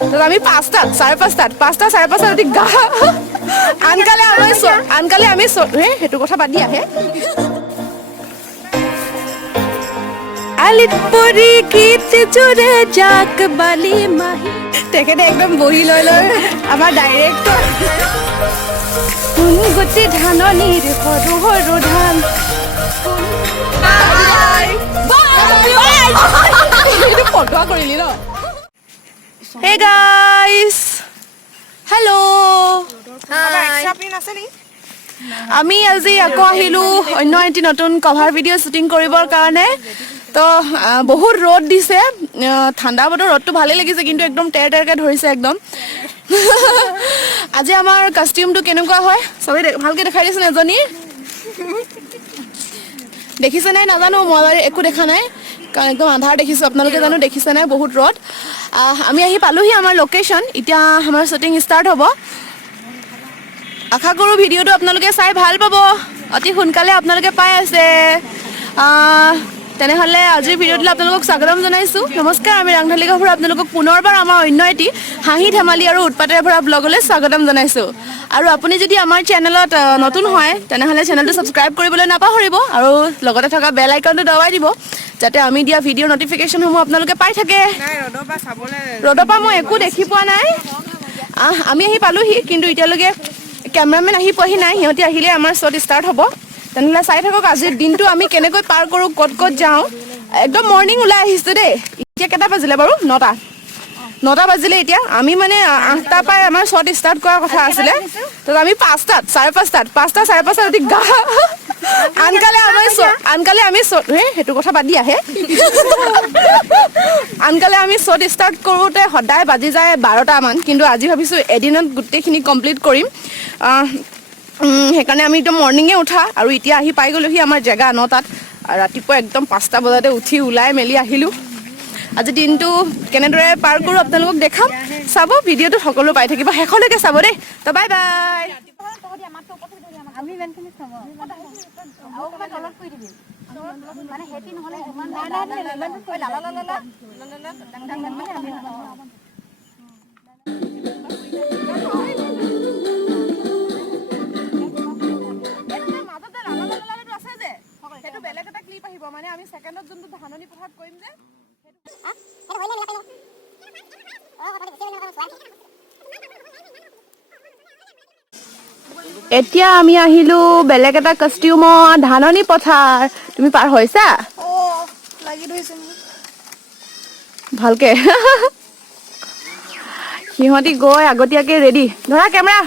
তো আমি 5টা 5:30 উঠি গা আনকালে আমি সেইটো কথা বাদ দিয়া হে আলিত পৰি গীত জোৰে জাক বালি মাহি তেখেতে একদম বহি লৈ আমাৰ ডাইৰেক্টৰ গুটি ধাননিৰ সৰু সৰু ধান এইটো ফটোৱা কৰিলি ন হে গাইজ হেল্ল' আমি আজি আকৌ আহিলো অন্য এটি নতুন কভাৰ ভিডিঅ' শ্বুটিং কৰিবৰ কাৰণে তো বহুত ৰ'দ দিছে ঠাণ্ডা বতৰ ৰ'দটো ভালেই লাগিছে কিন্তু একদম তেৰকে ধৰিছে একদম আজি আমাৰ কষ্টিউমটো কেনেকুৱা হয় চবেই ভালকৈ দেখাই দিছে এজনী দেখিছে নাই নাজানো মই একো দেখা নাই কাৰণ একদম আন্ধাৰ দেখিছোঁ আপোনালোকে জানো দেখিছে নাই বহুত ৰ'দ আমি আহি পালোহি আমাৰ লোকেশ্যন এতিয়া আমাৰ শ্বুটিং ষ্টাৰ্ট হ'ব আশা কৰোঁ ভিডিঅ'টো আপোনালোকে চাই ভাল পাব অতি সোনকালে আপোনালোকে পাই আছে তেনেহ'লে আজিৰ ভিডিঅ'টোলৈ আপোনালোকক স্বাগতম জনাইছোঁ নমস্কাৰ আমি ৰাংঢালী গাভৰু আপোনালোকক পুনৰবাৰ আমাৰ অন্য এটি হাঁহি ধেমালি আৰু উৎপাতেৰে ভৰা ব্লগলৈ স্বাগতম জনাইছোঁ আৰু আপুনি যদি আমাৰ চেনেলত নতুন হয় তেনেহ'লে চেনেলটো ছাবস্ক্ৰাইব কৰিবলৈ নাপাহৰিব আৰু লগতে থকা বেল আইকনটো দবাই দিব যাতে আমি দিয়া ভিডিঅ'ৰ নটিফিকেশ্যনসমূহ আপোনালোকে পাই থাকে ৰ'দৰ পৰা মই একো দেখি পোৱা নাই আমি আহি পালোহি কিন্তু এতিয়ালৈকে কেমেৰামেন আহি পোৱাহি নাই সিহঁতি আহিলে আমাৰ শ্বট ষ্টাৰ্ট হ'ব তেনেহ'লে চাই থাকক আজিৰ দিনটো আমি কেনেকৈ পাৰ কৰোঁ ক'ত যাওঁ একদম মৰ্ণিং ওলাই আহিছোঁ দেই এতিয়া কেইটা বাজিলে বাৰু 9টা বাজিলে এতিয়া আমি মানে 8টাৰ পৰাই আমাৰ শ্বট ষ্টাৰ্ট কৰাৰ কথা আছিলে তো আমি 5:30 উঠি গা আনকালে আমি সেইটো কথা বাদ দিয়া হে আনকালে আমি শ্বট ষ্টাৰ্ট কৰোঁতে সদায় বাজি যায় 12টামান কিন্তু আজি ভাবিছোঁ এদিনত গোটেইখিনি কমপ্লিট কৰিম সেইকাৰণে আমি একদম মৰ্ণিঙে উঠা আৰু এতিয়া আহি পাই গ'লোহি আমাৰ জেগা 9টাত ৰাতিপুৱা একদম 5টা বজাতে উঠি ওলাই মেলি আহিলোঁ আজি দিনটো কেনেদৰে পাৰ কৰোঁ আপোনালোকক দেখাম চাব ভিডিঅ'টো সকলো পাই থাকিব শেষলৈকে চাব দেই তো বাই বাই মানে আমি সেকেন্ডত যোনটো ধাননি পথাৰত কৰিম যে এতিয়া আমি আহিলো বেলেগ এটা কষ্টিউমত ধাননি পথাৰ তুমি পাৰ হৈছা ভালকে সিহঁতি গৈ আগতীয়াকে ৰেডি ধৰা কেমেৰা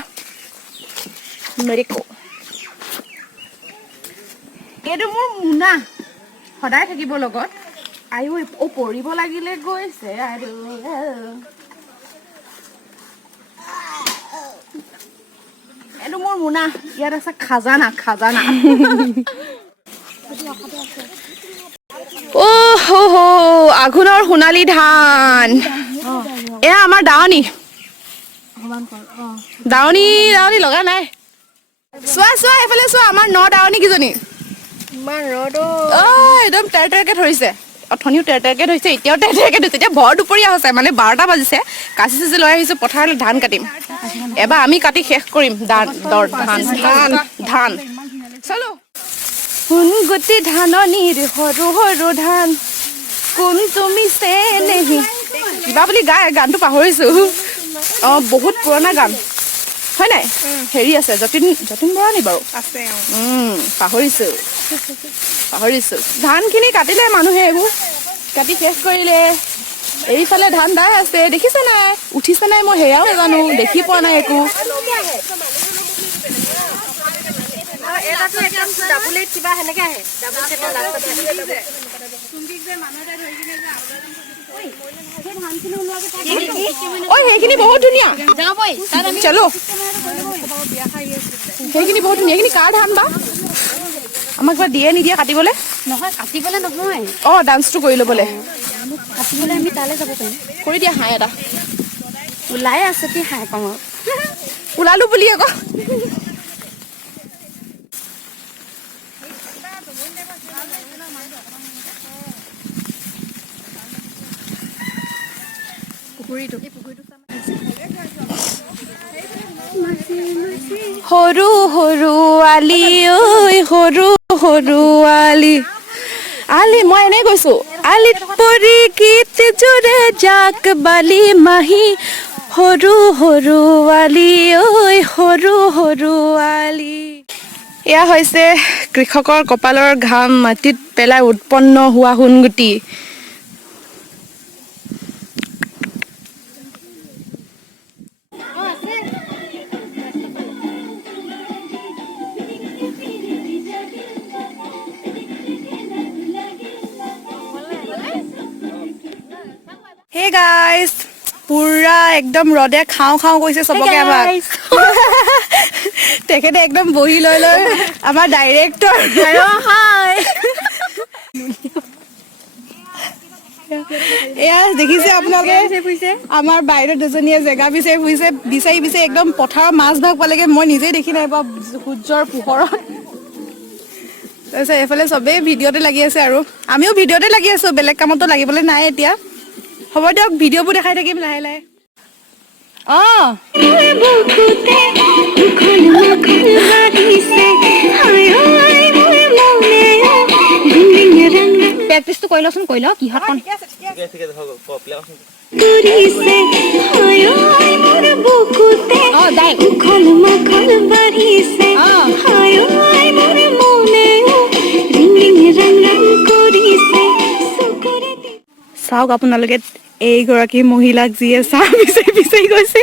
এইটো মোৰ মুনা সদায় থাকিব লগত আয়ো পৰিব লাগিলে গৈছে আৰু এইটো মোৰ মুনা ইয়াত আছে খাজানা আঘোণৰ সোণালী ধান এয়া আমাৰ দাৱনী লগা নাই চোৱা এইফালে চোৱা আমাৰ দাৱনী কিজনী একদম তেৰকে ধৰিছে অথনিও তেৰকে ধৰিছে এতিয়াও তেৰকে ধৰিছে এতিয়া ভৰ দুপৰীয়া হৈছে মানে 12টা বাজিছে কাচি চাচি লৈ আহিছোঁ পথাৰলৈ ধান কাটিম এবাৰ আমি কাটি শেষ কৰিম ধান চলো কোন গুটি ধাননিৰ সৰু সৰু ধান কোন তুমি চেনেহি কিবা বুলি গানটো পাহৰিছোঁ বহুত পুৰণা গান হয় নাই হেৰি আছে যতীন বৰা নি বাৰু আছে পাহৰিছোঁ ধানখিনি কাটিলে মানুহে এইবোৰ কাটি শেষ কৰিলে এইফালে ধান দাই আছে দেখিছে নাই উঠিছে নাই মই সেয়াও নাজানো দেখি পোৱা নাই একো সেইখিনি বহুত ধুনীয়া চলো সেইখিনি বহুত ধুনীয়া সেইখিনি কাৰ ধান বা আমাক কিবা দিয়ে নিদিয়ে কাটিবলৈ নহয় ডান্সটো কৰি ল'বলৈ আমি তালৈ যাব পাৰিম কৰি দিয়া হাঁহ এটা ওলাই আছে কি হাঁহ কমত ওলালো বুলি আকৌ পুখুৰীটো সৰু সৰু আলি ঐ সৰু সৰু আলি আলি মই এনেই কৈছো আলিত পৰি গীত জোৰে জাক বালি মাহী সৰু সৰু আলি ঐ সৰু সৰু আলি এয়া হৈছে কৃষকৰ কপালৰ ঘাম মাটিত পেলাই উৎপন্ন হোৱা সোণগুটি হে গাইজ পুৰা একদম ৰদে খাওঁ খাওঁ কৈছে চবকে আমাক তেখেতে একদম বহি লৈ লৈ আমাৰ ডাইৰেক্টৰ এয়া দেখিছে আপোনালোকে আমাৰ বাইদেউ দুজনীয়ে জেগা বিচাৰি ফুৰিছে বিচাৰি বিচাৰি একদম পথাৰৰ মাছ ভাগ পালেগে মই নিজেই দেখি নাই বাৰু সূৰ্যৰ পোহৰত তাৰপিছত এইফালে চবেই ভিডিঅ'তে লাগি আছে আৰু আমিও ভিডিঅ'তে লাগি আছো বেলেগ কামতো লাগিবলৈ নাই এতিয়া হ'ব দিয়ক ভিডিঅ'বোৰ দেখাই থাকিম লাহে লাহে প্ৰেক্টিছটো কৰি লচোন কৈ ল কিহত কোন চাওক আপোনালোকে এইগৰাকী মহিলাক যিয়ে চাহ বিচাৰি বিচাৰি গৈছে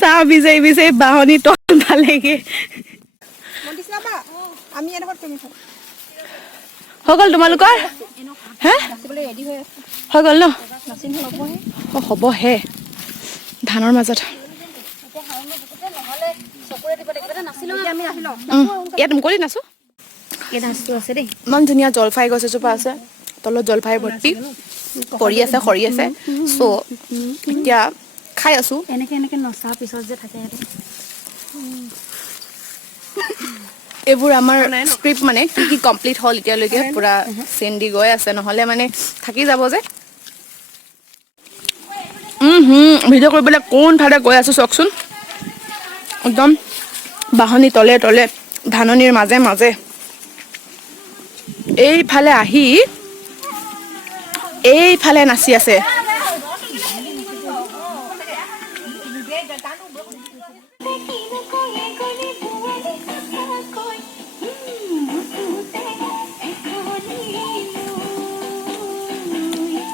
চাহ বিচাৰি বিচাৰি বাহনি তল পালেগে হৈ গ'ল তোমালোকৰ হে হৈ গ'ল ন হ'বহে ধানৰ মাজত ইয়াত মুকলি নাচো ইমান ধুনীয়া জলফাই গছ এজোপা আছে তলত জলফাই ভৰ্তি পৰি আছে সৰি আছে চ' এতিয়া খাই আছো এনেকে এনেকে নচা পিছত যে থাকে এইবোৰ আমাৰ স্ক্ৰিপ্ট মানে কি কি কমপ্লিট হ'ল এতিয়ালৈকে পুৰা চেন দি গৈ আছে নহ'লে মানে থাকি যাব যে ভিডিঅ' কৰিবলৈ কোনফালে গৈ আছো চাওকচোন একদম বাহনি তলে তলে ধাননিৰ মাজে মাজে এইফালে আহি এইফালে নাচি আছে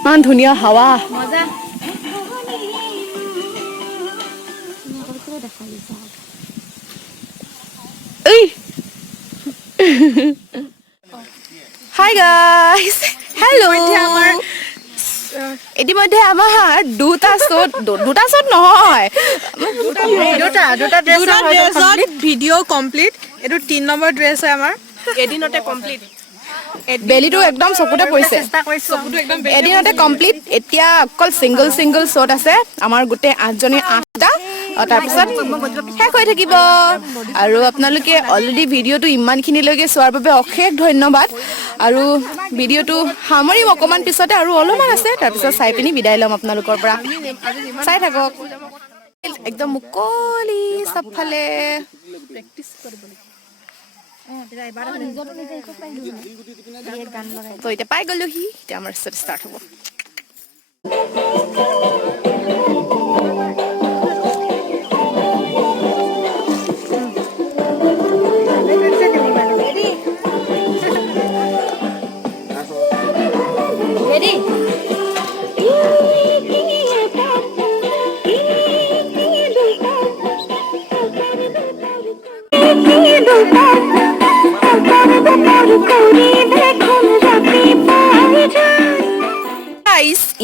ইমান ধুনীয়া হাৱা মজা হাই গাইজ হেল্ল' ইতিমধ্যে আমাৰ দুটা শ্বট নহয় দুটা ভিডিঅ' কমপ্লিট এইটো 3 নম্বৰ ড্ৰেছ হয় আমাৰ এদিনতে কমপ্লিট বেলিটো একদম চকুতে পৰিছে এদিনতে কমপ্লিট এতিয়া অকল চিংগল শ্বট আছে আমাৰ গোটেই 8জনী 8টা তাৰপিছত শেষ হৈ থাকিব আৰু আপোনালোকে অলৰেডি ভিডিঅ'টো ইমানখিনিলৈকে চোৱাৰ বাবে অশেষ ধন্যবাদ আৰু ভিডিঅ'টো সামৰিম অকণমান পিছতে আৰু অলপমান আছে তাৰপিছত চাই পিনি বিদায় ল'ম আপোনালোকৰ পৰা চাই থাকক একদম মুকলি চবফালে তো এতিয়া পাই গ'লোহি এতিয়া আমাৰ ষ্টাৰ্ট হ'ব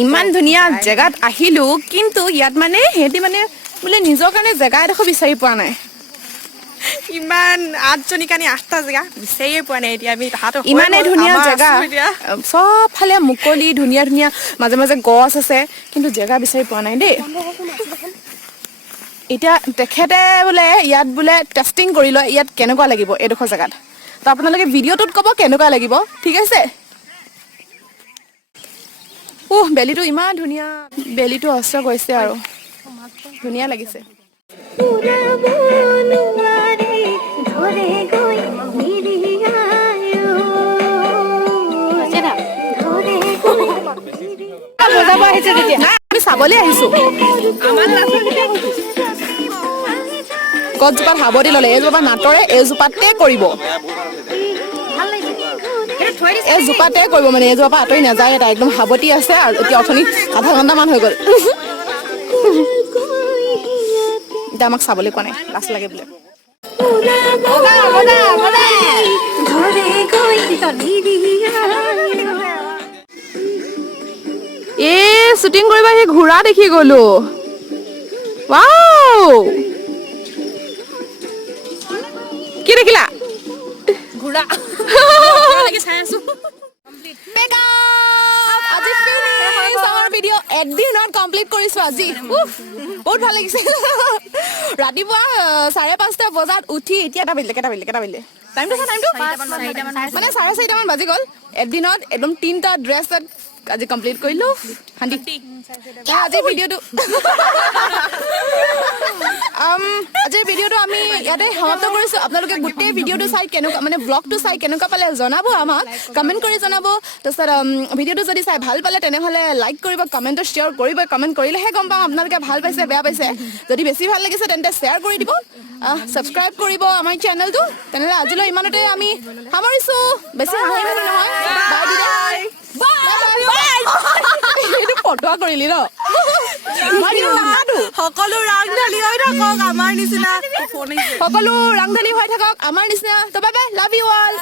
ইমান ধুনীয়া জেগাত আহিলো কিন্তু ইয়াত মানে সিহঁতি মানে বোলে নিজৰ কাৰণে জেগা এডোখৰ বিচাৰি পোৱা নাই ইমান 8জনী কাৰণে 8টা জেগা বিচাৰিয়ে পোৱা নাই এতিয়া আমি তাহাঁতৰ ইমানে ধুনীয়া জেগা চবফালে মুকলি ধুনীয়া ধুনীয়া মাজে মাজে গছ আছে কিন্তু জেগা বিচাৰি পোৱা নাই দেই এতিয়া তেখেতে বোলে ইয়াত বোলে টেষ্টিং কৰি লয় ইয়াত কেনেকুৱা লাগিব এইডোখৰ জেগাত তো আপোনালোকে ভিডিঅ'টোত ক'ব কেনেকুৱা লাগিব ঠিক আছে বেলিটো ইমান ধুনীয়া বেলিটো অস্ত্ৰ গৈছে আৰু ধুনীয়া লাগিছে বজাব আহিছে তেতিয়া নাই আমি চাবলৈ আহিছো গছজোপাত সাৱটি ল'লে এইজোপা নাটৰে এইজোপাতে কৰিব এই জোপাতে কৰিব মানে এইজোপাৰ পৰা আঁতৰি নাযায় এটা একদম সাৱটি আছে আৰু এতিয়া অথনি আধা ঘণ্টামান হৈ গ'ল এতিয়া আমাক চাবলৈ কোৱা নাই লাজ লাগে বোলে শ্বুটিং কৰিব আহি ঘোঁৰা দেখি গলো ৱাও কি দেখিলা ঘোঁৰা চাই আছো ভিডিঅ' একদিনত কমপ্লিট কৰিছো আজি বহুত ভাল লাগিছে ৰাতিপুৱা 5:30 বজাত উঠি এতিয়া কেইটা বাজিলে টাইমটো মানে 4:30 মান বাজি গ'ল এদিনত একদম 3টা ড্ৰেছ আজি কমপ্লিট কৰিলো শান্তি আজিৰ ভিডিঅ'টো আমি ইয়াতে সমাপ্ত কৰিছো আপোনালোকে গোটেই ভিডিঅ'টো চাই কেনেকুৱা মানে ব্লগটো চাই কেনেকুৱা পালে জনাব আমাক কমেণ্ট কৰি জনাব তাৰপিছত ভিডিঅ'টো যদি চাই ভাল পালে তেনেহ'লে লাইক কৰিব কমেণ্টত শ্বেয়াৰ কৰিব কমেণ্ট কৰিলেহে গম পাম আপোনালোকে ভাল পাইছে বেয়া পাইছে যদি বেছি ভাল লাগিছে তেন্তে শ্বেয়াৰ কৰি দিব ছাবস্ক্ৰাইব কৰিব আমাৰ চেনেলটো তেনেহ'লে আজিলৈ ইমানতে আমি সামৰিছো বেছি নহয় এইটো ফটোৱা কৰিলি ন সকলো ৰাংঢালী হৈ থাকক আমাৰ নিচিনা সকলো ৰাংঢালী হৈ থাকক আমাৰ নিচিনা তো bye bye love you all